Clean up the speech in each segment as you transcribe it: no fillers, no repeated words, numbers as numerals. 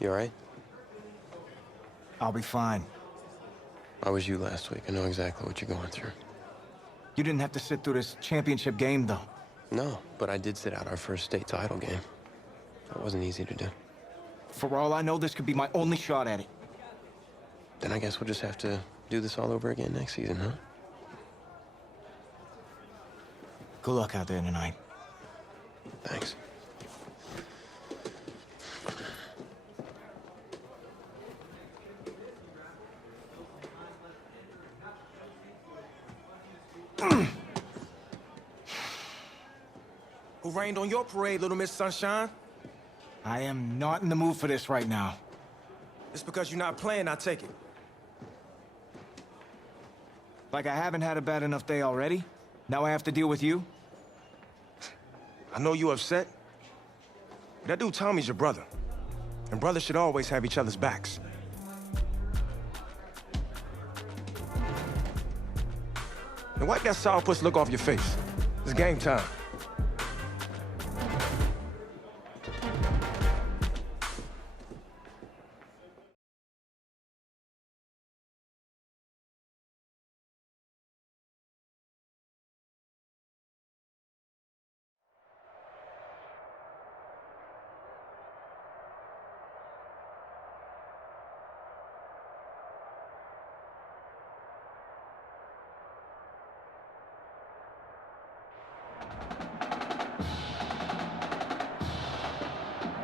You all right? I'll be fine. I was you last week. I know exactly what you're going through. You didn't have to sit through this championship game, though. No, but I did sit out our first state title game. That wasn't easy to do. For all I know, this could be my only shot at it. Then I guess we'll just have to do this all over again next season, huh? Good luck out there tonight. Thanks. Who rained on your parade, Little Miss Sunshine? I am not in the mood for this right now. It's because you're not playing, I take it. Like I haven't had a bad enough day already? Now I have to deal with you? I know you're upset. That dude Tommy's your brother. And brothers should always have each other's backs. And wipe that sourpuss look off your face. It's game time.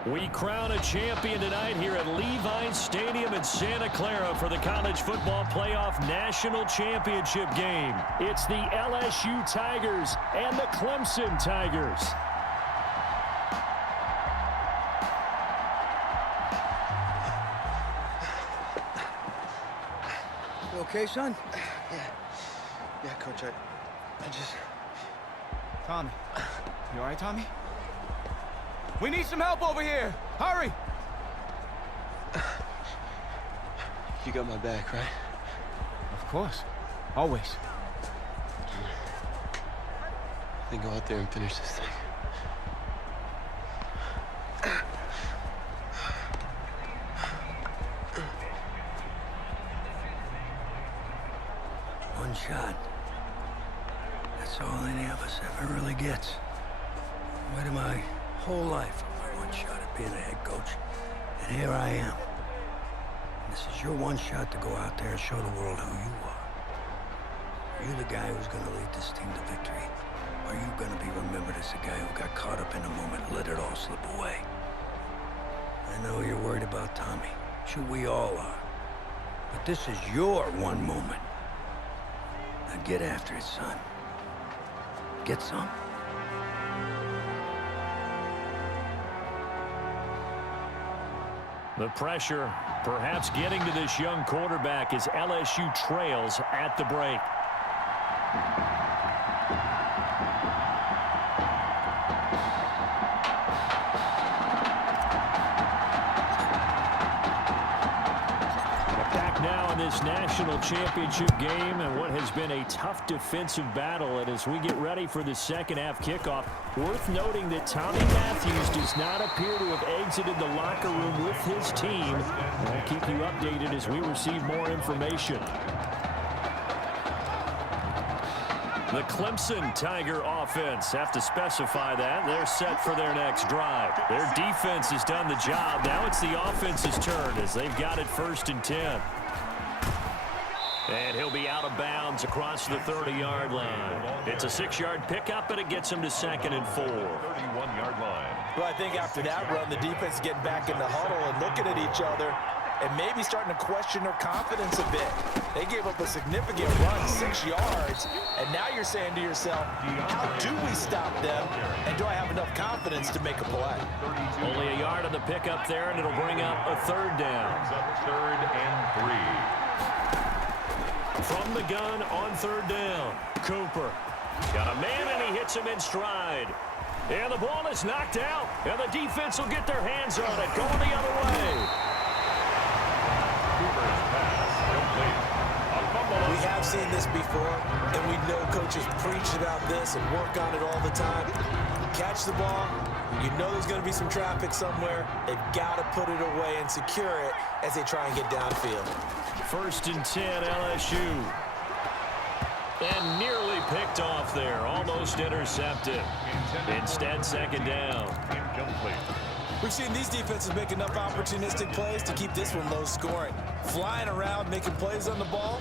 We crown a champion tonight here at Levine Stadium in Santa Clara for the College Football Playoff National Championship game. It's the LSU Tigers and the Clemson Tigers. You okay, son? Yeah, Coach, I just... Tommy. You all right, Tommy? We need some help over here! Hurry! You got my back, right? Of course. Always. Then go out there and finish this thing. One shot. That's all any of us ever really gets. Waited my whole life for my one shot at being a head coach. And here I am. This is your one shot to go out there and show the world who you are. Are you the guy who's going to lead this team to victory? Or are you going to be remembered as the guy who got caught up in the moment and let it all slip away? I know you're worried about Tommy. Sure, we all are. But this is your one moment. Now get after it, son. Get some. The pressure perhaps getting to this young quarterback as LSU trails at the break. Back now in this national championship game and what has been a tough defensive battle. And as we get ready for the second half kickoff, worth noting that Tommy Matthews does not appear to have exited the locker room with his team. We'll keep you updated as we receive more information. The Clemson Tiger offense, have to specify that. They're set for their next drive. Their defense has done the job. Now it's the offense's turn as they've got it 1st and 10. And he'll be out of bounds across the 30-yard line. It's a 6-yard pickup, and it gets him to 2nd and 4. 31-yard line. Well, I think after that run, the defense is getting back in the huddle and looking at each other and maybe starting to question their confidence a bit. They gave up a significant run, 6 yards, and now you're saying to yourself, how do we stop them, and do I have enough confidence to make a play? Only a yard on the pickup there, and it'll bring up a 3rd down. 3rd and 3. From the gun on 3rd down, Cooper. Got a man, and he hits him in stride. And the ball is knocked out, and the defense will get their hands on it, going the other way. Cooper's pass complete. A fumble. We have seen this before, and we know coaches preach about this and work on it all the time. Catch the ball, You know there's going to be some traffic somewhere. They've got to put it away and secure it as they try and get downfield. 1st and 10, LSU. And nearly picked off there. Almost intercepted. Instead, 2nd down. Incomplete. We've seen these defenses make enough opportunistic plays to keep this one low scoring. Flying around, making plays on the ball,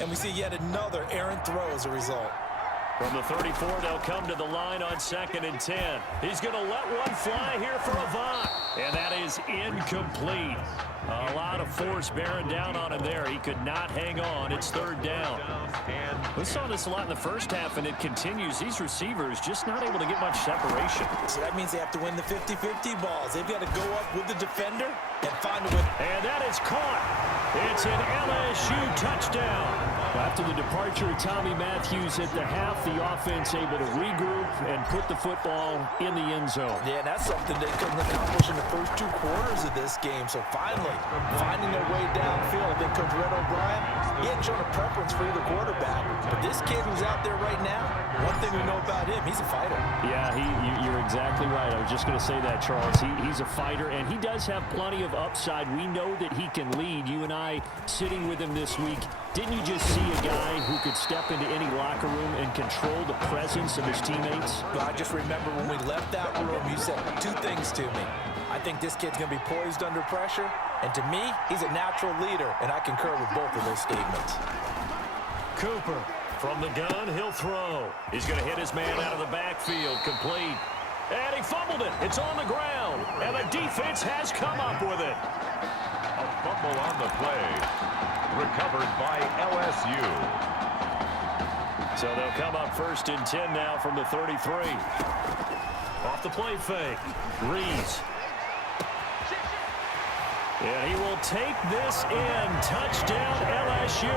and we see yet another errant throw as a result. From the 34, they'll come to the line on 2nd and 10. He's going to let one fly here for Avant. And that is incomplete. A lot of force bearing down on him there. He could not hang on. It's 3rd down. We saw this a lot in the first half, and it continues. These receivers just not able to get much separation. So that means they have to win the 50-50 balls. They've got to go up with the defender and find a way. And that is caught. It's an LSU touchdown. After the departure of Tommy Matthews at the half, the offense able to regroup and put the football in the end zone. Yeah, and that's something they couldn't accomplish in the first 2 quarters of this game. So finally, finding their way downfield. I think Coach Red O'Brien, he hadn't shown a preference for either quarterback. But this kid who's out there right now, one thing we know about him, he's a fighter. Yeah, you're exactly right. I was just going to say that, Charles. He's a fighter, and he does have plenty of upside. We know that he can lead. You and I sitting with him this week, didn't you just see a guy who could step into any locker room and control the presence of his teammates? Well, I just remember when we left that room, you said 2 things to me. I think this kid's going to be poised under pressure, and to me, he's a natural leader, and I concur with both of those statements. Cooper from the gun, he'll throw. He's going to hit his man out of the backfield, complete. And he fumbled it. It's on the ground, and the defense has come up with it. A fumble on the play. Recovered by LSU. So they'll come up 1st and 10 now from the 33. Off the play fake. Reeves. And he will take this in. Touchdown, LSU.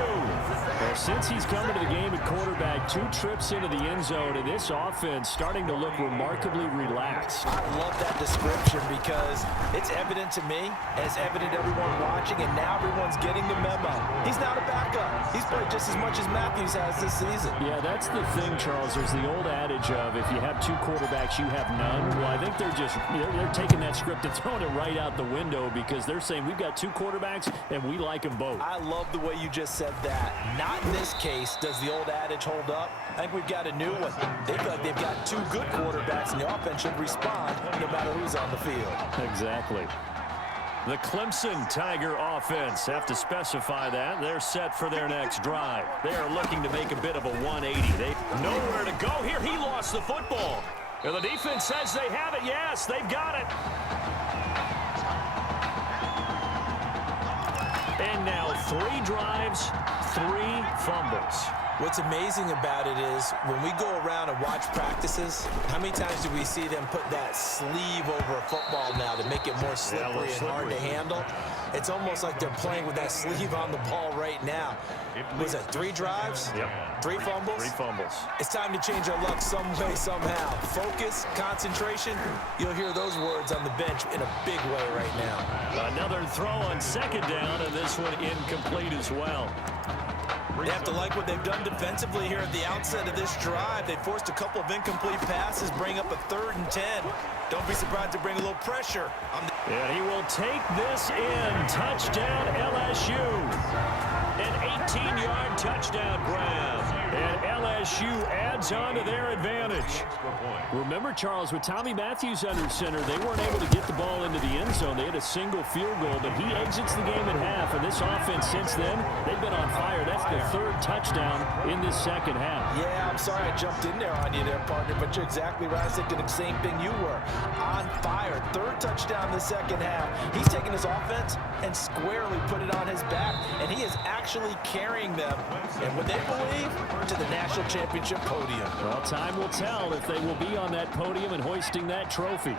Well, since he's come into the game at quarterback, 2 trips into the end zone, and this offense starting to look remarkably relaxed. I love that description because it's evident to me, and it's evident to everyone watching, and now everyone's getting the memo. He's not a backup. He's played just as much as Matthews has this season. Yeah, that's the thing, Charles. There's the old adage of if you have 2 quarterbacks, you have none. Well, I think they're taking that script and throwing it right out the window because they're saying we've got 2 quarterbacks, and we like them both. I love the way you just said that. Not in this case does the old adage hold up. I think we've got a new one. They feel like they've got 2 good quarterbacks, and the offense should respond no matter who's on the field. Exactly. The Clemson Tiger offense have to specify that. They're set for their next drive. They are looking to make a bit of a 180. They nowhere to go here. He lost the football. And the defense says they have it. Yes, they've got it. And now 3 drives, 3 fumbles. What's amazing about it is when we go around and watch practices, how many times do we see them put that sleeve over a football now to make it more slippery and hard to handle? It's almost like they're playing with that sleeve on the ball right now. Was it 3 drives? Yep. 3 fumbles? 3 fumbles. It's time to change our luck some way, somehow. Focus, concentration, you'll hear those words on the bench in a big way right now. Another throw on 2nd down, and this one incomplete as well. They have to like what they've done defensively here at the outset of this drive. They forced a couple of incomplete passes, bring up a 3rd and 10. Don't be surprised to bring a little pressure on the... And he will take this in. Touchdown, LSU. An 18-yard touchdown grab. And LSU adds on to their advantage. Remember, Charles, with Tommy Matthews under center, they weren't able to get the ball into the end zone. They had a single field goal, but he exits the game at half. And this offense since then, they've been on fire. That's the 3rd touchdown in this 2nd half. Yeah, I'm sorry I jumped in there on you there, partner, but you're exactly right. I was thinking the same thing you were. On fire. 3rd touchdown in the 2nd half. He's taking his offense and squarely put it on his back, and he is actually carrying them, and what they believe, to the national championship podium. Well, time will tell if they will be on that podium and hoisting that trophy.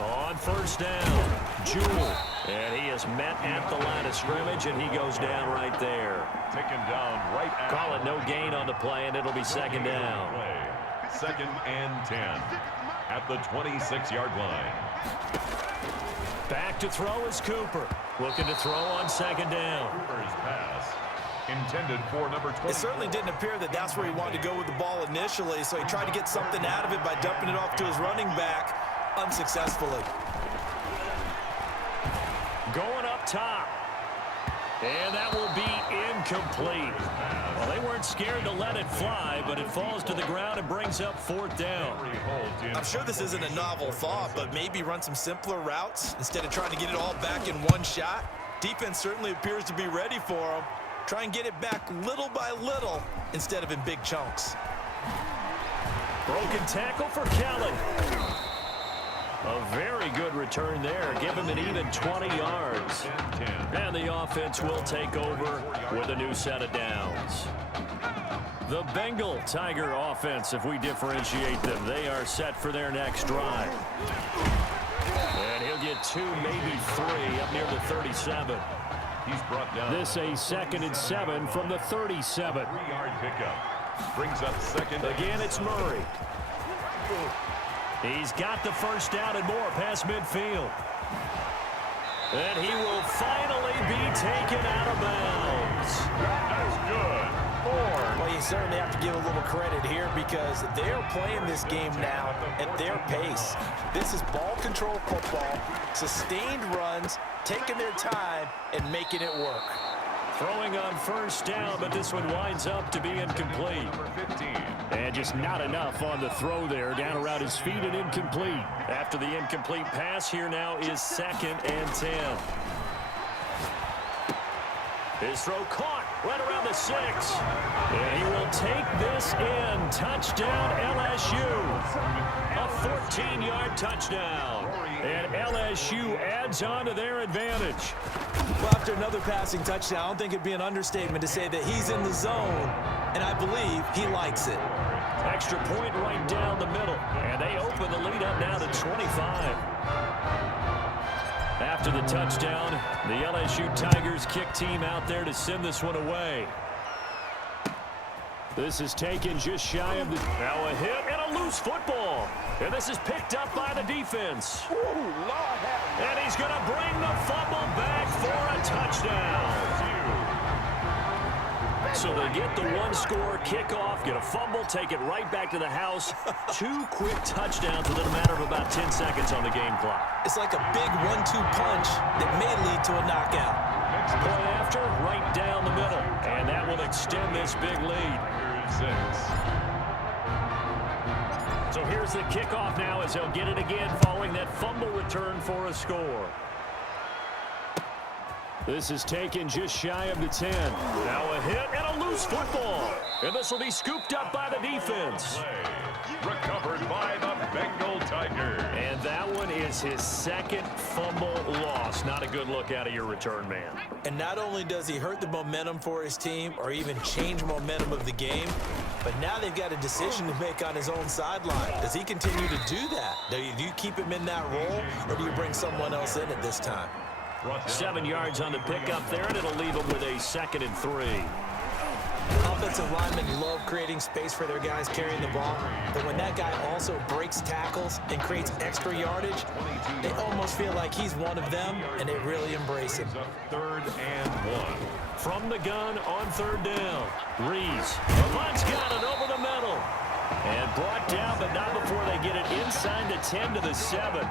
On 1st down, Jewell. And he is met at the line of scrimmage, and he goes down right there. Taken down right at... Call it no gain on the play, and it'll be 2nd down. 2nd and 10 at the 26-yard line. Back to throw is Cooper. Looking to throw on 2nd down. Cooper's pass intended for number 20. It certainly didn't appear that that's where he wanted to go with the ball initially, so he tried to get something out of it by dumping it off to his running back unsuccessfully. Going up top. And that will be incomplete. Well, they weren't scared to let it fly, but it falls to the ground and brings up 4th down. I'm sure this isn't a novel thought, but maybe run some simpler routes instead of trying to get it all back in one shot. Defense certainly appears to be ready for him. Try and get it back little by little instead of in big chunks. Broken tackle for Kelly. A very good return there. Give him an even 20 yards. And the offense will take over with a new set of downs. The Bengal Tiger offense, if we differentiate them, they are set for their next drive. And he'll get 2, maybe 3 up near the 37. He's brought down. This a 2nd and 7 from the 37. 3-yard pickup. Brings up 2nd. Again, it's Murray. He's got the first down and more past midfield. And he will finally be taken out of bounds. That's good. 4. Well, you certainly have to give a little credit here because they're playing this game now at their pace. This is ball control football, sustained runs, taking their time, and making it work. Throwing on first down, but this one winds up to be incomplete. Number 15. And just not enough on the throw there. Down around his feet and incomplete. After the incomplete pass, here now is 2nd and 10. His throw caught right around the 6. And he will take this in. Touchdown LSU. A 14-yard touchdown. And LSU adds on to their advantage. Well, after another passing touchdown, I don't think it'd be an understatement to say that he's in the zone, and I believe he likes it. Extra point right down the middle. And they open the lead up now to 25. After the touchdown, the LSU Tigers kick team out there to send this one away. This is taken just shy of the... Now a hit and a loose football. And this is picked up by the defense. And he's going to bring the fumble back for a touchdown. So they get the one-score kickoff, get a fumble, take it right back to the house. 2 quick touchdowns within a matter of about 10 seconds on the game clock. It's like a big 1-2 punch that may lead to a knockout. Play after, right down the middle. And that will extend this big lead. 6. So here's the kickoff now as he'll get it again following that fumble return for a score. This is taken just shy of the 10. Now a hit and a loose football. And this will be scooped up by the defense. Recovered by the Bengal Tiger. And that one is his 2nd fumble loss. Not a good look out of your return man. And not only does he hurt the momentum for his team or even change momentum of the game, but now they've got a decision to make on his own sideline. Does he continue to do that? Do you keep him in that role, or do you bring someone else in at this time? 7 yards on the pickup there, and it'll leave them with a 2nd and 3. Offensive linemen love creating space for their guys carrying the ball, but when that guy also breaks tackles and creates extra yardage, they almost feel like he's one of them, and they really embrace him. 3rd and 1. From the gun on 3rd down. Rees. Lamont's got it over the middle. And brought down, but not before they get it inside the 10 to the 7.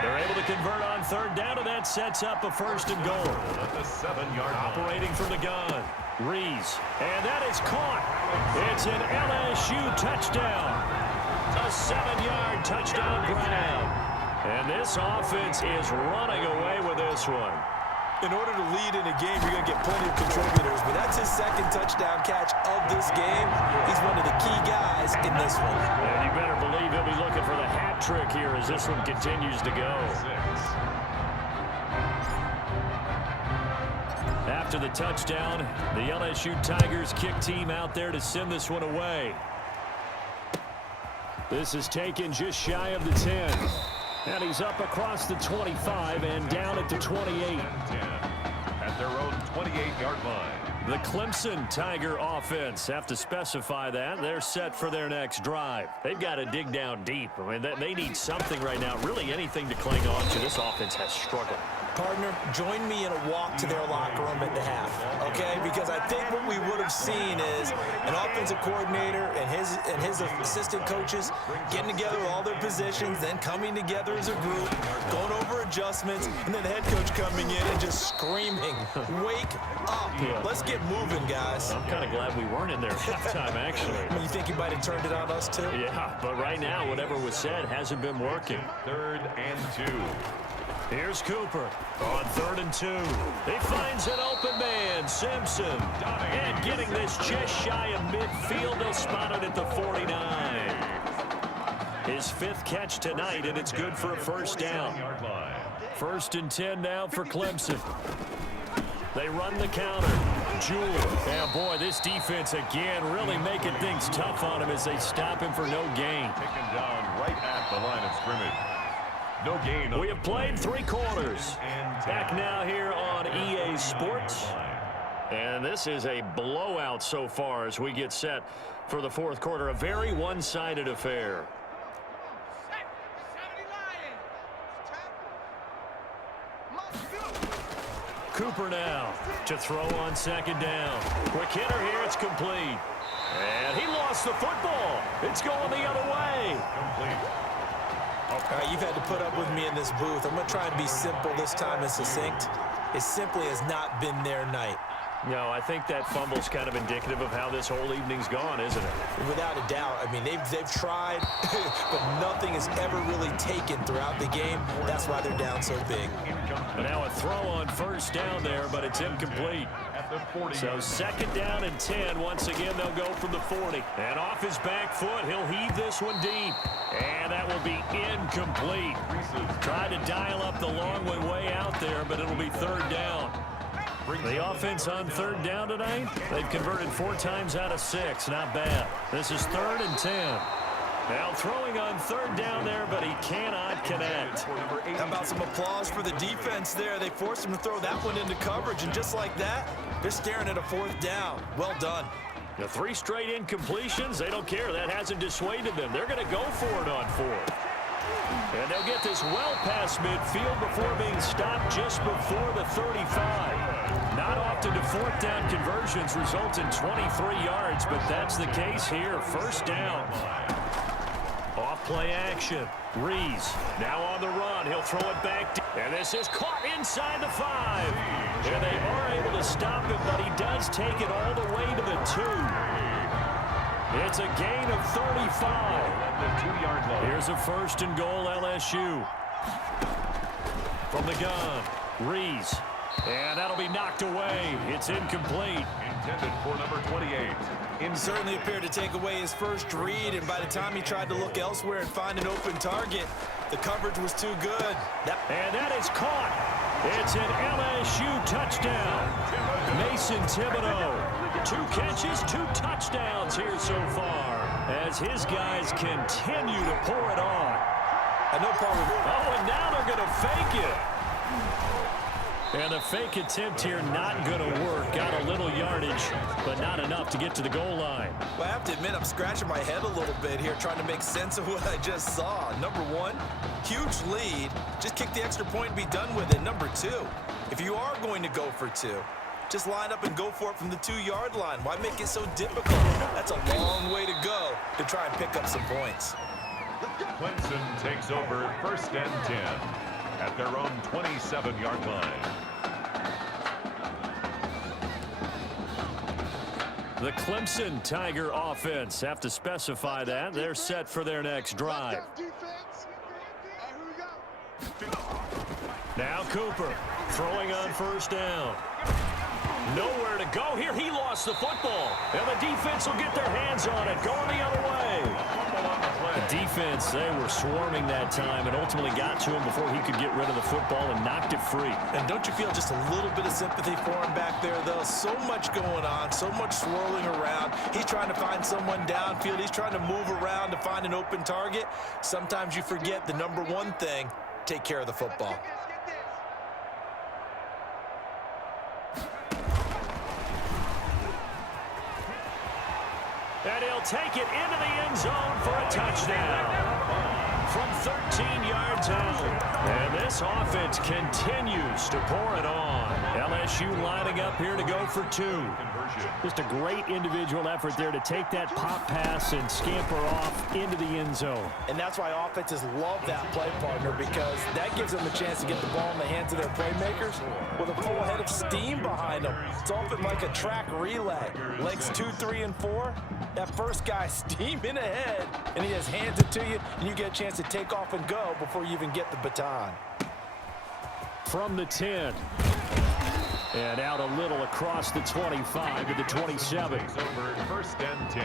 They're able to convert on 3rd down, and that sets up a 1st and goal. At the 7-yard Operating from the gun. Rees. And that is caught. It's an LSU touchdown. A 7-yard touchdown grab. And this offense is running away with this one. In order to lead in a game, you're going to get plenty of contributors, but that's his 2nd touchdown catch of this game. He's one of the key guys in this one. And you better believe he'll be looking for the hat trick here as this one continues to go. 6. After the touchdown, the LSU Tigers kick team out there to send this one away. This is taken just shy of the 10. And he's up across the 25 and down at the 28. At their own 28-yard line. The Clemson Tiger offense, have to specify that. They're set for their next drive. They've got to dig down deep. I mean, they need something right now, really anything to cling on to. This offense has struggled. Partner, join me in a walk to their locker room at the half, okay? Because I think what we would have seen is an offensive coordinator and his assistant coaches getting together all their positions, then coming together as a group, going over adjustments, and then the head coach coming in and just screaming, "Wake up! Let's get moving, guys." I'm kind of glad we weren't in there at halftime, actually. You think he might have turned it on us too? Yeah, but right now, whatever was said hasn't been working. 3rd and 2. Here's Cooper on 3rd and 2. He finds an open man, Simpson. And getting this just shy of midfield, they'll spot it at the 49. His 5th catch tonight, and it's good for a first down. 1st and 10 now for Clemson. They run the counter. Jewell. Yeah, boy, this defense again really making things tough on him as they stop him for no gain. Taken down right at the line of scrimmage. No gain. We have played 3 quarters. Back now here on EA Sports. And this is a blowout so far as we get set for the 4th quarter. A very one-sided affair. Cooper now to throw on 2nd down. Quick hitter here, it's complete. And he lost the football. It's going the other way. All right, you've had to put up with me in this booth. I'm going to try and be simple this time and succinct. It simply has not been their night. No, I think that fumble's kind of indicative of how this whole evening's gone, isn't it? Without a doubt. I mean, they've tried, but nothing has ever really taken throughout the game. That's why they're down so big. But now a throw on 1st down there, but it's incomplete. So 2nd down and 10. Once again, they'll go from the 40. And off his back foot, he'll heave this one deep. And that will be incomplete. Tried to dial up the long one way out there, but it'll be 3rd down. The offense on 3rd down tonight, they've converted 4 times out of 6. Not bad. This is 3rd and 10. Now throwing on 3rd down there, but he cannot connect. How about some applause for the defense there? They forced him to throw that one into coverage, and just like that, they're staring at a 4th down. Well done. The 3 straight incompletions, they don't care. That hasn't dissuaded them. They're going to go for it on 4th. And they'll get this well past midfield before being stopped just before the 35. Not often do 4th down conversions result in 23 yards, but that's the case here. 1st down. Off play action. Rees now on the run. He'll throw it back. And this is caught inside the 5. And they are able to stop him, but he does take it all the way to the 2. It's a gain of 35. Here's a 1st and goal, LSU. From the gun, Rees. And that'll be knocked away. It's incomplete. Intended for number 28. Certainly appeared to take away his first read, and by the time he tried to look elsewhere and find an open target, the coverage was too good. And that is caught. It's an LSU touchdown. Mason Thibodeau. 2 catches, 2 touchdowns here so far as his guys continue to pour it on. I know part of it. Oh, and now they're going to fake it. And the fake attempt here not going to work. Got a little yardage, but not enough to get to the goal line. Well, I have to admit, I'm scratching my head a little bit here trying to make sense of what I just saw. Number 1, huge lead. Just kick the extra point and be done with it. Number 2, if you are going to go for 2, just line up and go for it from the 2-yard line. Why make it so difficult? That's a long way to go to try and pick up some points. Clemson takes over 1st and 10 at their own 27-yard line. The Clemson Tiger offense, have to specify that. They're set for their next drive. Now Cooper throwing on 1st down. Nowhere to go here. He lost the football. And the defense will get their hands on it. Going the other way. The defense, they were swarming that time and ultimately got to him before he could get rid of the football and knocked it free. And don't you feel just a little bit of sympathy for him back there, though? So much going on, so much swirling around. He's trying to find someone downfield. He's trying to move around to find an open target. Sometimes you forget the number 1 thing, take care of the football. And he'll take it into the end zone for a touchdown. from 13 yards out. And this offense continues to pour it on. LSU lining up here to go for 2. Just a great individual effort there to take that pop pass and scamper off into the end zone. And that's why offenses love that play partner, because that gives them a chance to get the ball in the hands of their playmakers with a full head of steam behind them. It's often like a track relay. Legs 2, 3, and 4. That first guy steaming ahead, and he just hands it to you, and you get a chance to take off and go before you even get the baton. From the 10. And out a little across the 25 to the 27. Over first and 10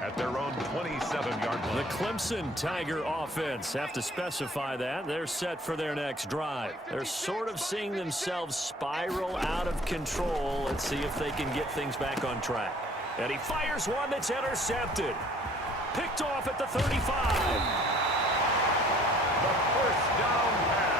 at their own 27-yard line. The Clemson Tiger offense have to specify that. They're set for their next drive. They're sort of seeing themselves spiral out of control. Let's see if they can get things back on track. And he fires one that's intercepted. Picked off at the 35. The first down pass.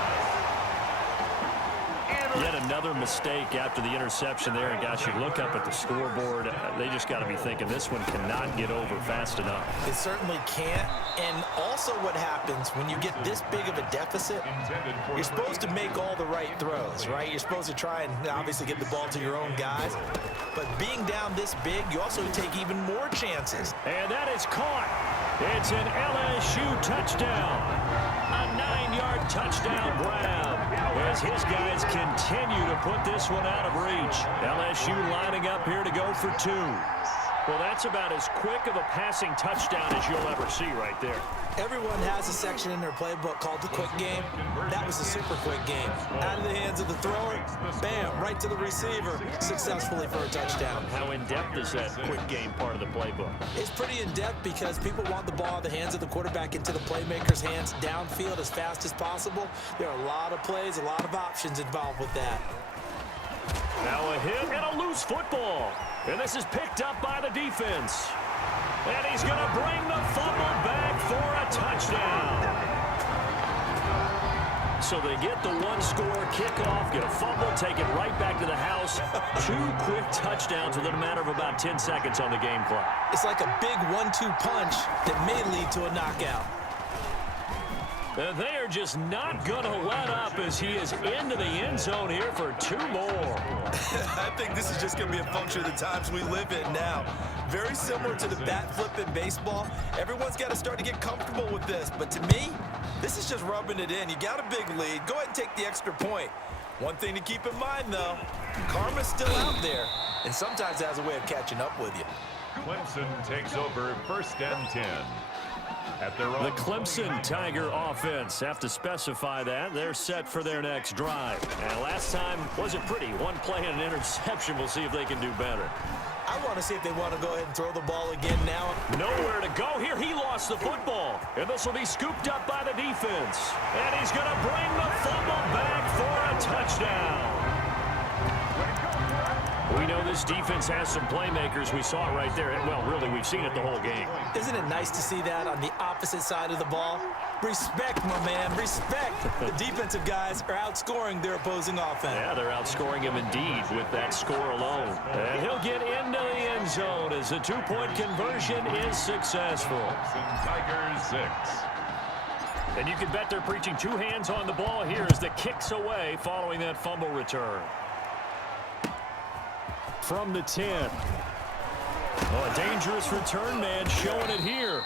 Yet another mistake after the interception there. And gosh, you look up at the scoreboard, they just got to be thinking this one cannot get over fast enough. It certainly can't. And also what happens when you get this big of a deficit, you're supposed to make all the right throws, right? You're supposed to try and obviously get the ball to your own guys. But being down this big, you also take even more chances. And that is caught. It's an LSU touchdown. A 9-yard touchdown grab as his guys continue to put this one out of reach. LSU lining up here to go for 2. Well, that's about as quick of a passing touchdown as you'll ever see right there. Everyone has a section in their playbook called the quick game. That was a super quick game. Out of the hands of the thrower, bam, right to the receiver, successfully for a touchdown. How in-depth is that quick game part of the playbook? It's pretty in-depth because people want the ball in the hands of the quarterback into the playmaker's hands downfield as fast as possible. There are a lot of plays, a lot of options involved with that. Now a hit and a loose football. And this is picked up by the defense. And he's going to bring the fumble back for a touchdown. So they get the one-score kickoff, get a fumble, take it right back to the house. 2 quick touchdowns within a matter of about 10 seconds on the game clock. It's like a big 1-2 punch that may lead to a knockout. And they are just not going to let up as he is into the end zone here for 2 more. I think this is just going to be a function of the times we live in now. Very similar to the bat flip in baseball. Everyone's got to start to get comfortable with this. But to me, this is just rubbing it in. You got a big lead. Go ahead and take the extra point. One thing to keep in mind, though, karma's still out there, and sometimes it has a way of catching up with you. Clemson takes over first and 10. At their own The Clemson Tiger offense have to specify that. They're set for their next drive. And last time wasn't pretty. 1 play and an interception. We'll see if they can do better. I want to see if they want to go ahead and throw the ball again now. Nowhere to go here. He lost the football. And this will be scooped up by the defense. And he's going to bring the fumble back for a touchdown. We know this defense has some playmakers. We saw it right there. Well, really, we've seen it the whole game. Isn't it nice to see that on the opposite side of the ball? Respect, my man, respect. The defensive guys are outscoring their opposing offense. Yeah, they're outscoring him indeed with that score alone. And he'll get into the end zone as the 2-point conversion is successful. Tigers 6. And you can bet they're preaching 2 hands on the ball here as the kick's away following that fumble return. From the 10. Oh, a dangerous return man showing it here.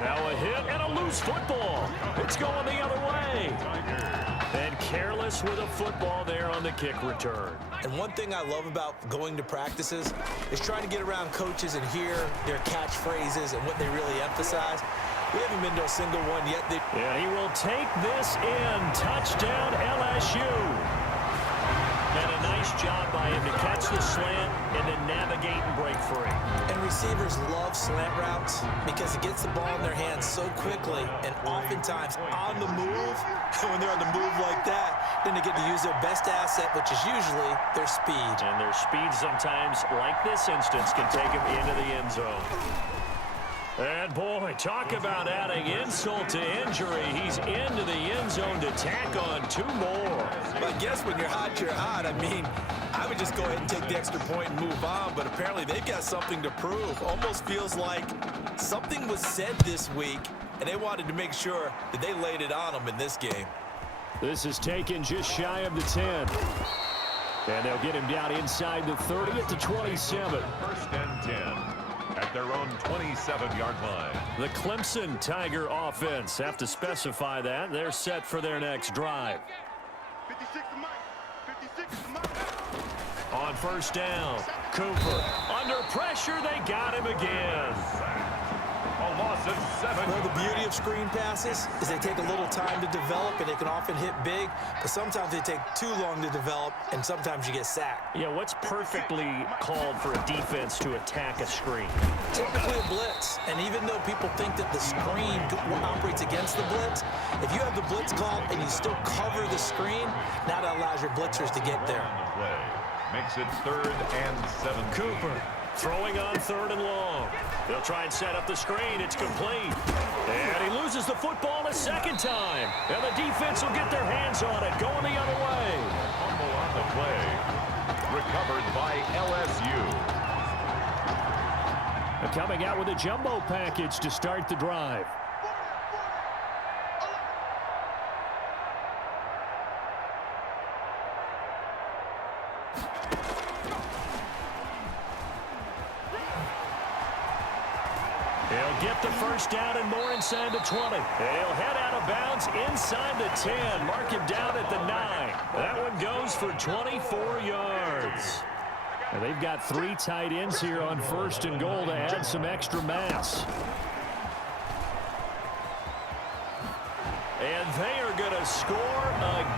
Now a hit and a loose football. It's going the other way. And careless with a football there on the kick return. And one thing I love about going to practices is trying to get around coaches and hear their catchphrases and what they really emphasize. We haven't been to a single one yet. Yeah, he will take this in. Touchdown LSU. And a nice job by him to catch the slant and then navigate and break free. And receivers love slant routes because it gets the ball in their hands so quickly and oftentimes on the move. When they're on the move like that, then they get to use their best asset, which is usually their speed. And their speed sometimes, like this instance, can take them into the end zone. And boy, talk about adding insult to injury. He's into the end zone to tack on 2 more. But I guess when you're hot, you're hot. I mean, I would just go ahead and take the extra point and move on, but apparently they've got something to prove. Almost feels like something was said this week, and they wanted to make sure that they laid it on them in this game. This is taken just shy of the 10. And they'll get him down inside the 30 at the 27. First and 10 at their own 27-yard line. The Clemson Tiger offense have to specify that. They're set for their next drive. 56 to Mike. 56 to Mike. On first down, Cooper. Under pressure, they got him again. A loss of 7. Well, the beauty of screen passes is they take a little time to develop, and they can often hit big, but sometimes they take too long to develop, and sometimes you get sacked. Yeah, what's perfectly called for a defense to attack a screen? Typically a blitz, and even though people think that the screen operates against the blitz, if you have the blitz called and you still cover the screen, now that allows your blitzers to get there. On the play. Makes it 3rd and 7. Cooper throwing on 3rd and long. They'll try and set up the screen. It's complete. And he loses the football a second time. And the defense will get their hands on it, going the other way. Fumble on the play. Recovered by LSU. And coming out with a jumbo package to start the drive. He'll get the first down and more inside the 20. He'll head out of bounds inside the 10. Mark him down at the 9. That one goes for 24 yards. And they've got 3 tight ends here on 1st and goal to add some extra mass. And they are going to score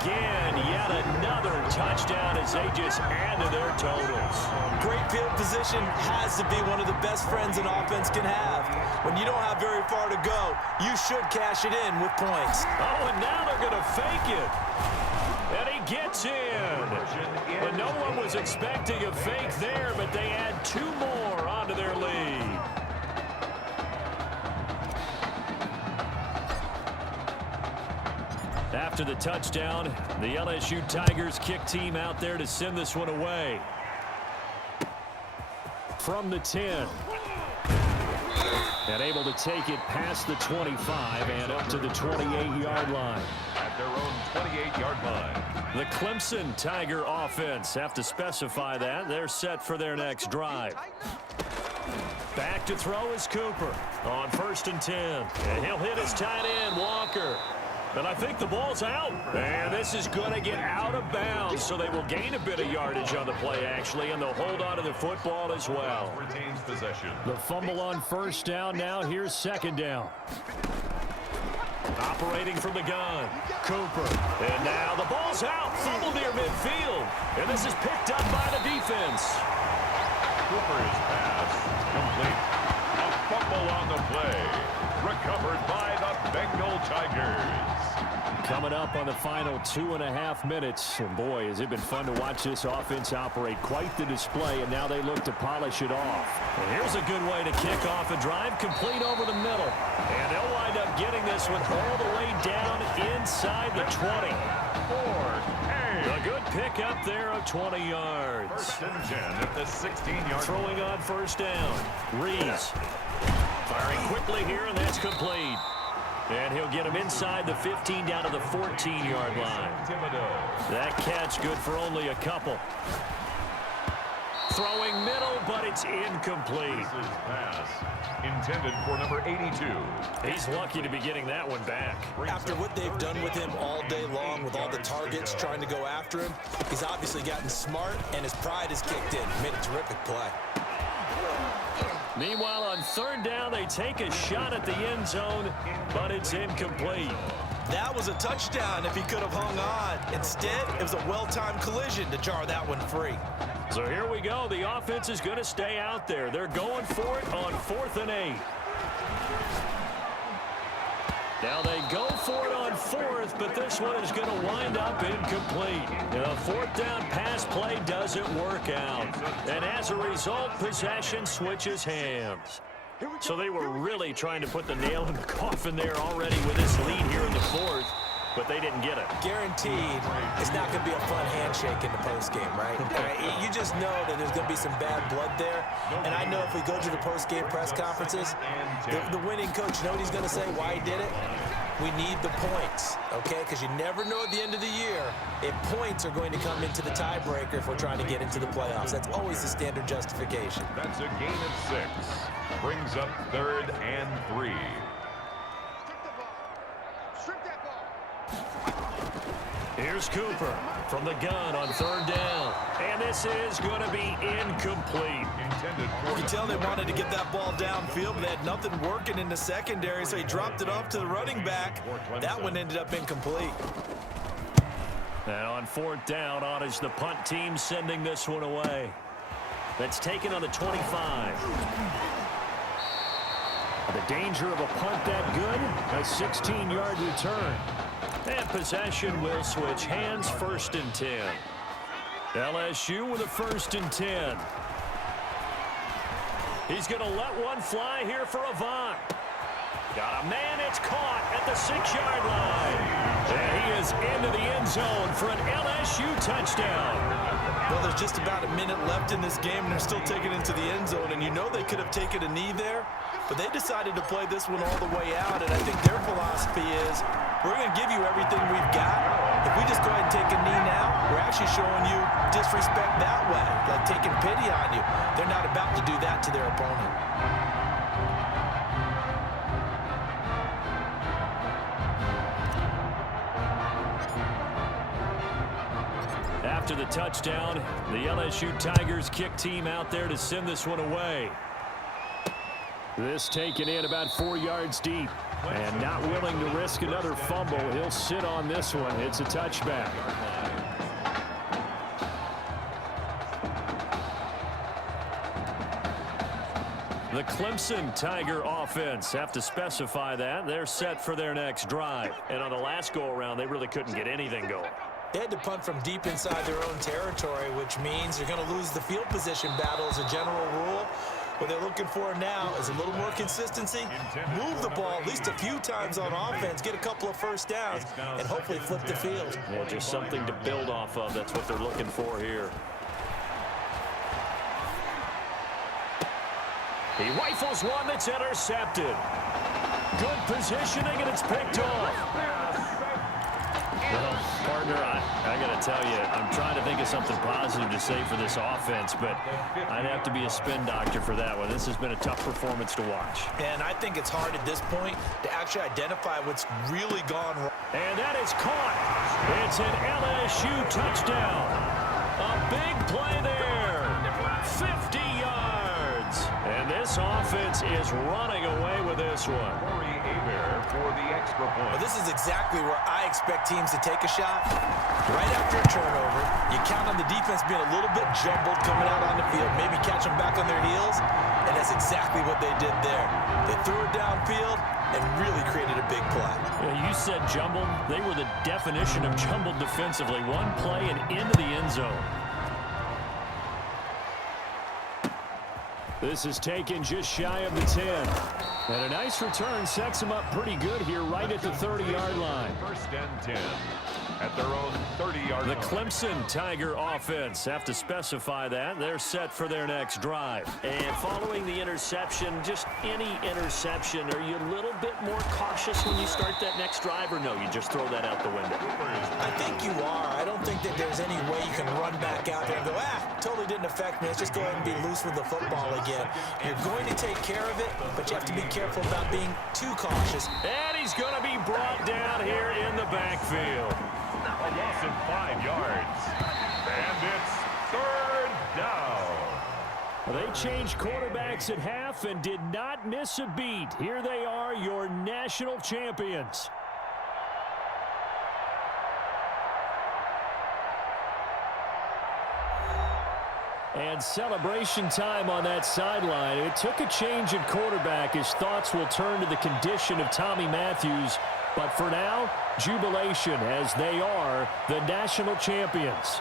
again. Yet another touchdown as they just add to their totals. Great field position has to be one of the best friends an offense can have. When you don't have very far to go, you should cash it in with points. Oh, and now they're going to fake it. And he gets in. But no one was expecting a fake there, but they add 2 more onto their lead. After the touchdown, the LSU Tigers kick team out there to send this one away. From the 10. And able to take it past the 25 and up to the 28-yard line. At their own 28-yard line. The Clemson Tiger offense have to specify that. They're set for their next drive. Back to throw is Cooper on 1st and 10. And he'll hit his tight end, Walker. And I think the ball's out. And this is going to get out of bounds, so they will gain a bit of yardage on the play, actually, and they'll hold on to the football as well. Retains possession. The fumble on 1st down now. Here's 2nd down. Operating from the gun, Cooper. And now the ball's out. Fumble near midfield. And this is picked up by the defense. Cooper's pass complete. A fumble on the play. Recovered by the Bengal Tigers. Coming up on the final 2.5 minutes. And boy, has it been fun to watch this offense operate. Quite the display, and now they look to polish it off. And here's a good way to kick off a drive, complete over the middle. And they'll wind up getting this one all the way down inside the 20. A good pick up there of 20 yards. 1st and 10 at the 16-yard. Throwing on 1st down. Reeves. Firing quickly here, and that's complete. And he'll get him inside the 15 down to the 14-yard line. That catch good for only a couple. Throwing middle, but it's incomplete. This is pass intended for number 82. He's lucky to be getting that one back. After what they've done with him all day long with all the targets trying to go after him, he's obviously gotten smart, and his pride has kicked in. Made a terrific play. Meanwhile, on 3rd down, they take a shot at the end zone, but it's incomplete. That was a touchdown if he could have hung on. Instead, it was a well-timed collision to jar that one free. So here we go. The offense is going to stay out there. They're going for it on 4th and 8. Now they go for it on 4th, but this one is going to wind up incomplete. The 4th down pass play doesn't work out. And as a result, possession switches hands. So they were really trying to put the nail in the coffin there already with this lead here in the 4th. but they didn't get it. Guaranteed it's not going to be a fun handshake in the postgame, right? You just know that there's going to be some bad blood there. And I know if we go to the postgame press conferences, the winning coach, you know what he's going to say, why he did it? We need the points, okay? Because you never know at the end of the year if points are going to come into the tiebreaker if we're trying to get into the playoffs. That's always the standard justification. That's a gain of 6. Brings up 3rd and 3. Here's Cooper from the gun on 3rd down. And this is going to be incomplete. You can tell they wanted to get that ball downfield, but they had nothing working in the secondary, so he dropped it off to the running back. That one ended up incomplete. And on 4th down, on is the punt team sending this one away. That's taken on the 25. The danger of a punt that good, a 16-yard return. And possession will switch hands, 1st and 10. LSU with a 1st and 10. He's going to let one fly here for Avant. Got a man, it's caught at the 6-yard line. And he is into the end zone for an LSU touchdown. Well, there's just about a minute left in this game, and they're still taking it into the end zone. And you know they could have taken a knee there, but they decided to play this one all the way out. And I think their philosophy is, we're going to give you everything we've got. If we just go ahead and take a knee now, we're actually showing you disrespect that way, like taking pity on you. They're not about to do that to their opponent. After the touchdown, the LSU Tigers kick team out there to send this one away. This taken in about 4 yards deep. And not willing to risk another fumble. He'll sit on this one. It's a touchback. The Clemson Tiger offense, have to specify that. They're set for their next drive. And on the last go-around, they really couldn't get anything going. They had to punt from deep inside their own territory, which means you're going to lose the field position battle as a general rule. What they're looking for now is a little more consistency, move the ball at least a few times on offense, get a couple of 1st downs, and hopefully flip the field. Yeah, just something to build off of. That's what they're looking for here. He rifles one that's intercepted. Good positioning, and it's picked off. Well, partner, I got to tell you, I'm trying to think of something positive to say for this offense, but I'd have to be a spin doctor for that one. This has been a tough performance to watch. And I think it's hard at this point to actually identify what's really gone wrong. And that is caught. It's an LSU touchdown. A big play there. 50 yards. And this offense is running away with this one. For the extra point. Well, this is exactly where I expect teams to take a shot. Right after a turnover, you count on the defense being a little bit jumbled coming out on the field, maybe catch them back on their heels, and that's exactly what they did there. They threw it downfield and really created a big play. Yeah, you said jumbled. They were the definition of jumbled defensively. One play and into the end zone. This is taken just shy of the 10. And a nice return sets them up pretty good here right at the 30-yard line. 1st and 10 at their own 30-yard line. The Clemson Tiger offense, have to specify that. They're set for their next drive. And following the interception, just any interception, are you a little bit more cautious when you start that next drive, or no, you just throw that out the window? I think you are. I don't think that there's any way you can run back out there and go, totally didn't affect me. Let's just go ahead and be loose with the football again. You're going to take care of it, but you have to be careful about being too cautious. And he's going to be brought down here in the backfield. A loss of 5 yards. And it's 3rd down. Well, they changed quarterbacks at half and did not miss a beat. Here they are, your national champions. And celebration time on that sideline. It took a change at quarterback. His thoughts will turn to the condition of Tommy Matthews. But for now, jubilation as they are the national champions.